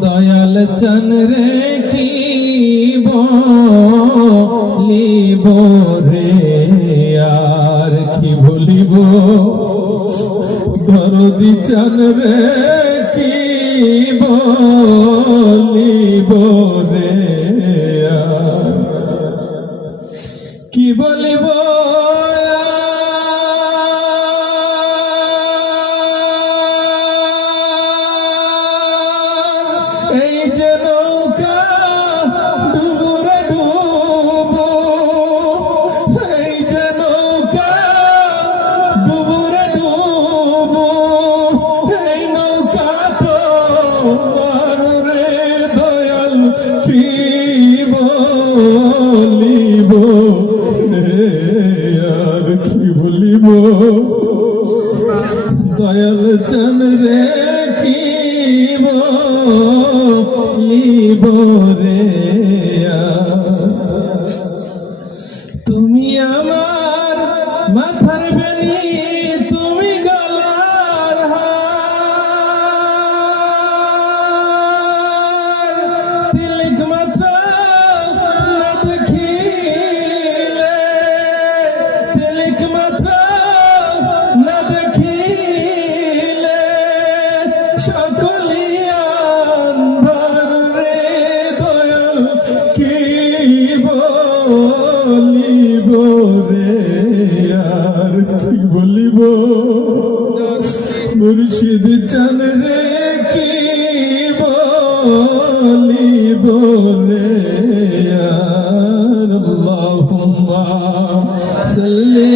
দয়াল চন রে কি বলিব রে? আর কি বলিব? দরদি চন রে কি বলিব রে? কি বলিব? কি বলিব আর কি বলিব? দয়াল চন রে কি বলিব রে তুমি আমার মাথার বেনি বলিব রে আর কি বলিব মুর্শিদ চান রে? কি বলিব রে? আর আল্লাহুম্মা সাল্লি